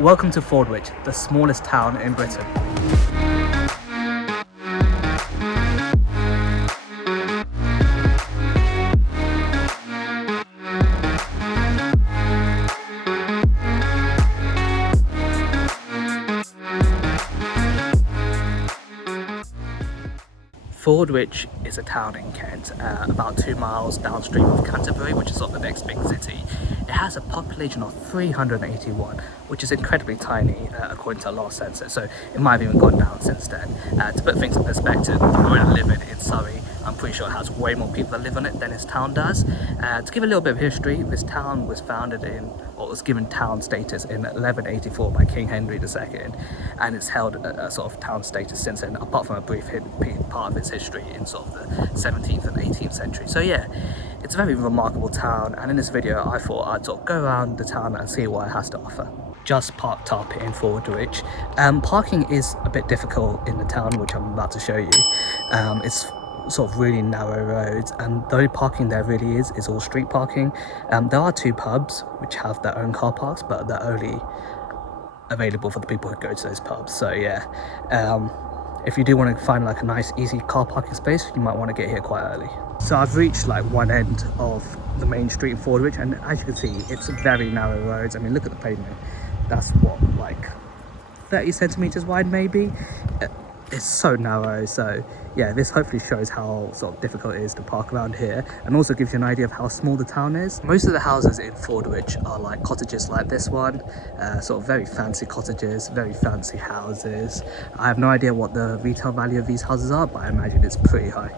Welcome to Fordwich, the smallest town in Britain. Fordwich is a town in Kent, about 2 miles downstream of Canterbury, which is sort of the next big city. It has a population of 381, which is incredibly tiny according to a lot of census, so it might have even gone down since then. To put things in perspective, where I live in Surrey, I'm pretty sure it has way more people that live on it than this town does. To give a little bit of history, this town was founded or was given town status in 1184 by King Henry II, and it's held a sort of town status since then, apart from a brief part of its history in sort of the 17th and 18th century. So yeah, it's a very remarkable town, and in this video I thought I'd sort of go around the town and see what it has to offer. Just parked up in Fordwich. Parking is a bit difficult in the town, which I'm about to show you. It's sort of really narrow roads, and the only parking there really is all street parking. There are 2 pubs which have their own car parks, but they're only available for the people who go to those pubs. So yeah, if you do want to find like a nice easy car parking space, you might want to get here quite early. So I've reached like one end of the main street in Fordwich, and as you can see, it's very narrow roads. I mean, look at the pavement. That's what, like 30 centimeters wide maybe. It's so narrow. So yeah, this hopefully shows how sort of difficult it is to park around here, and also gives you an idea of how small the town is. Most of the houses in Fordwich are like cottages like this one, sort of very fancy cottages, very fancy houses. I have no idea what the retail value of these houses are, but I imagine it's pretty high.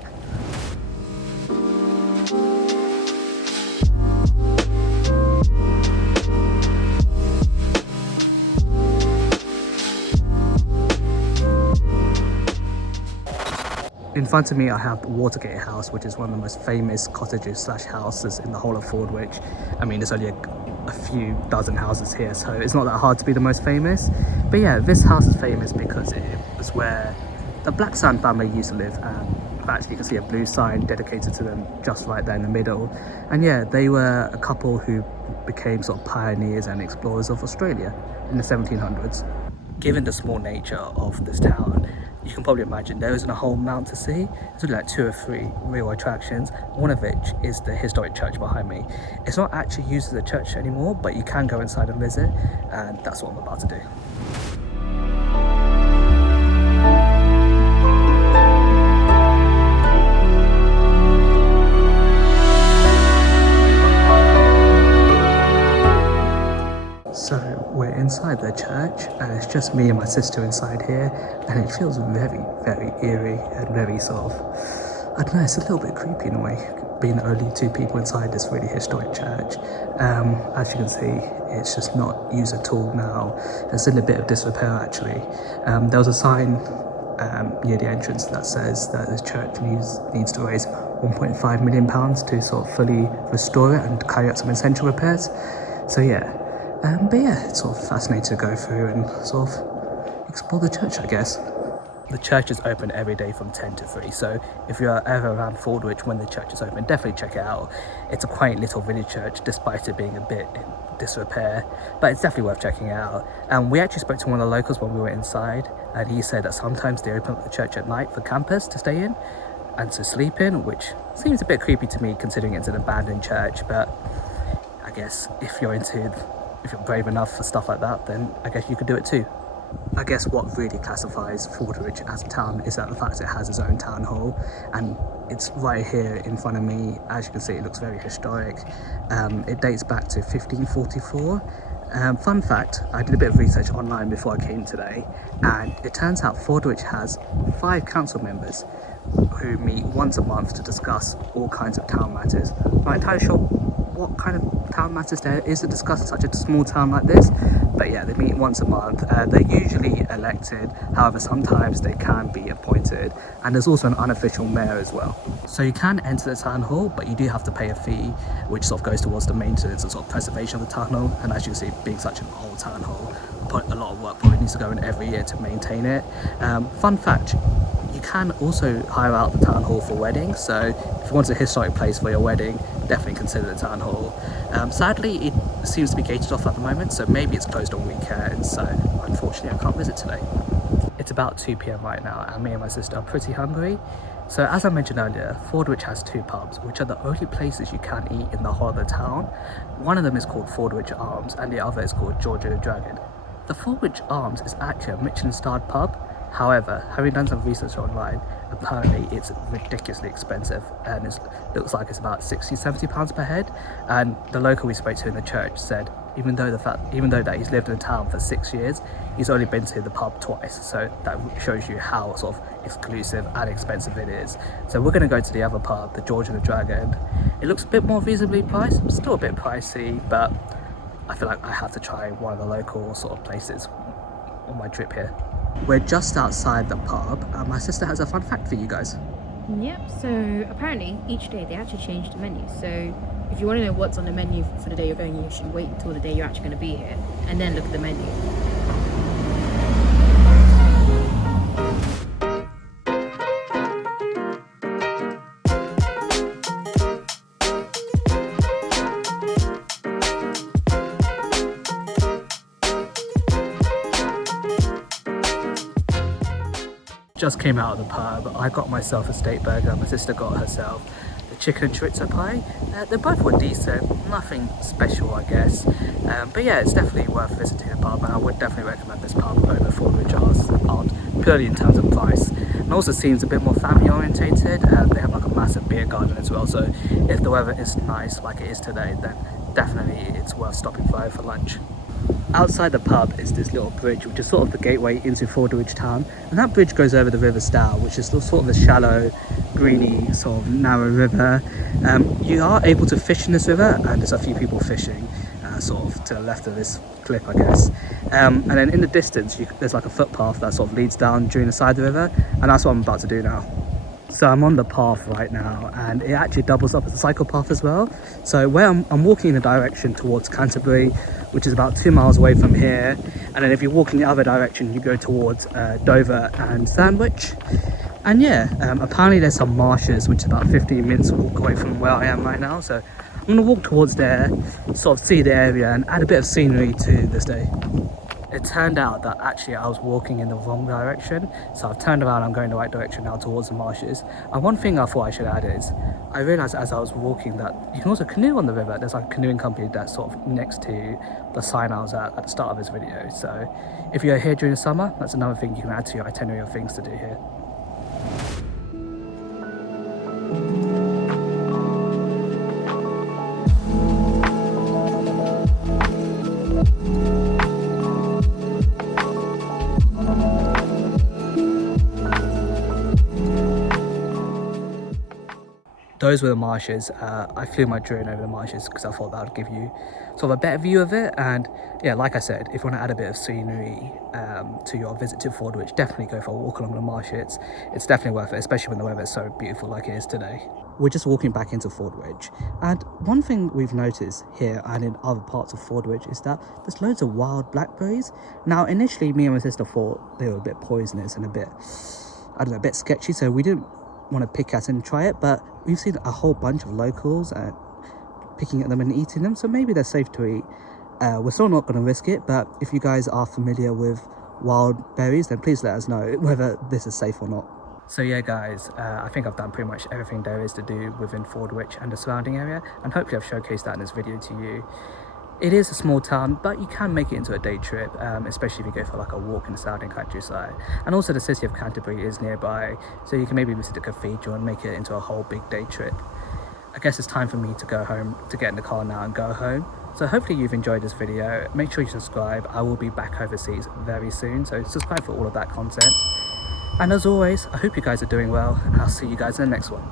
In front of me I have Watergate House, which is one of the most famous cottages slash houses in the whole of Fordwich. I mean, there's only a few dozen houses here, so it's not that hard to be the most famous. But yeah, this house is famous because it was where the Blackstone family used to live, and in fact you can see a blue sign dedicated to them just right there in the middle. And yeah, they were a couple who became sort of pioneers and explorers of Australia in the 1700s. Given the small nature of this town, you can probably imagine there isn't a whole amount to see. There's only like 2 or 3 real attractions, one of which is the historic church behind me. It's not actually used as a church anymore, but you can go inside and visit, and that's what I'm about to do. So we're inside the church, and it's just me and my sister inside here, and it feels very, very eerie and very sort of, I don't know, it's a little bit creepy in a way, being the only 2 people inside this really historic church. As you can see, it's just not used at all now. It's in a bit of disrepair actually. There was a sign near the entrance that says that the church needs to raise £1.5 million to sort of fully restore it and carry out some essential repairs. So yeah. But yeah, it's sort of fascinating to go through and sort of explore the church, I guess. The church is open every day from 10 to 3, so if you're ever around Fordwich when the church is open, definitely check it out. It's a quaint little village church, despite it being a bit in disrepair, but it's definitely worth checking out. And we actually spoke to one of the locals when we were inside, and he said that sometimes they open up the church at night for campers to stay in and to sleep in, which seems a bit creepy to me considering it's an abandoned church, but I guess if you're brave enough for stuff like that, then I guess you could do it too. I guess what really classifies Fordwich as a town is that the fact it has its own town hall, and it's right here in front of me. As you can see, it looks very historic. It dates back to 1544. Fun fact, I did a bit of research online before I came today, and it turns out Fordwich has 5 council members who meet once a month to discuss all kinds of town matters. I'm not entirely sure what kind of town matters there is to discuss in such a small town like this, but yeah, they meet once a month. They're usually elected, however sometimes they can be appointed, and there's also an unofficial mayor as well. So you can enter the town hall, but you do have to pay a fee, which sort of goes towards the maintenance and sort of preservation of the town hall. And as you can see, being such an old town hall, a lot of work probably needs to go in every year to maintain it. Fun fact, you can also hire out the town hall for weddings, so if you want a historic place for your wedding, definitely consider the town hall. Sadly, it seems to be gated off at the moment, so maybe it's closed on weekends, so unfortunately I can't visit today. It's about 2 p.m. right now, and me and my sister are pretty hungry. So as I mentioned earlier, Fordwich has 2 pubs, which are the only places you can eat in the whole of the town. One of them is called Fordwich Arms, and the other is called George and the Dragon. The Fordwich Arms is actually a Michelin-starred pub. However, having done some research online, apparently it's ridiculously expensive, and it looks like it's about £60–70 per head. And the local we spoke to in the church said even though that he's lived in the town for 6 years, he's only been to the pub twice. So that shows you how sort of exclusive and expensive it is. So we're going to go to the other pub, the George and the Dragon. It looks a bit more reasonably priced, still a bit pricey, but I feel like I have to try one of the local sort of places on my trip here. We're just outside the pub, and my sister has a fun fact for you guys. Yep, so apparently each day they actually change the menu. So if you want to know what's on the menu for the day you're going, you should wait until the day you're actually going to be here and then look at the menu. Just came out of the pub. I got myself a steak burger, my sister got herself the chicken and chorizo pie. They both were decent, nothing special I guess, but yeah, it's definitely worth visiting the pub, and I would definitely recommend this pub over Fordwich House, purely in terms of price. And also seems a bit more family orientated, and they have like a massive beer garden as well, so if the weather is nice like it is today, then definitely it's worth stopping by for lunch. Outside the pub is this little bridge, which is sort of the gateway into Fordwich town, and that bridge goes over the River Stour, which is sort of a shallow, greeny, sort of narrow river. You are able to fish in this river, and there's a few people fishing sort of to the left of this cliff I guess, and then in the distance there's like a footpath that sort of leads down during the side of the river, and that's what I'm about to do now. So I'm on the path right now, and it actually doubles up as a cycle path as well. So where I'm walking in the direction towards Canterbury, which is about 2 miles away from here, and then if you walk in the other direction you go towards Dover and Sandwich. And yeah, apparently there's some marshes which is about 15 minutes walk away from where I am right now, so I'm going to walk towards there, sort of see the area and add a bit of scenery to this day. It turned out that actually I was walking in the wrong direction, so I've turned around, I'm going the right direction now towards the marshes. And one thing I thought I should add is, I realised as I was walking that you can also canoe on the river. There's like a canoeing company that's sort of next to the sign I was at the start of this video. So if you're here during the summer, that's another thing you can add to your itinerary of things to do here. Those were the marshes. I flew my drone over the marshes because I thought that would give you sort of a better view of it. And yeah, like I said, if you want to add a bit of scenery to your visit to Fordwich, definitely go for a walk along the marshes. It's definitely worth it, especially when the weather is so beautiful like it is today. We're just walking back into Fordwich, and one thing we've noticed here and in other parts of Fordwich is that there's loads of wild blackberries. Now initially me and my sister thought they were a bit poisonous and a bit, I don't know, a bit sketchy, so we didn't want to pick at and try it, but we've seen a whole bunch of locals picking at them and eating them, so maybe they're safe to eat. We're still not going to risk it, but if you guys are familiar with wild berries, then please let us know whether this is safe or not. So yeah guys, I think I've done pretty much everything there is to do within Fordwich and the surrounding area, and hopefully I've showcased that in this video to you. It is a small town, but you can make it into a day trip, especially if you go for like a walk in the surrounding countryside. And also the city of Canterbury is nearby, so you can maybe visit the cathedral and make it into a whole big day trip. I guess it's time for me to go home, to get in the car now and go home. So hopefully you've enjoyed this video. Make sure you subscribe. I will be back overseas very soon, so subscribe for all of that content. And as always, I hope you guys are doing well, and I'll see you guys in the next one.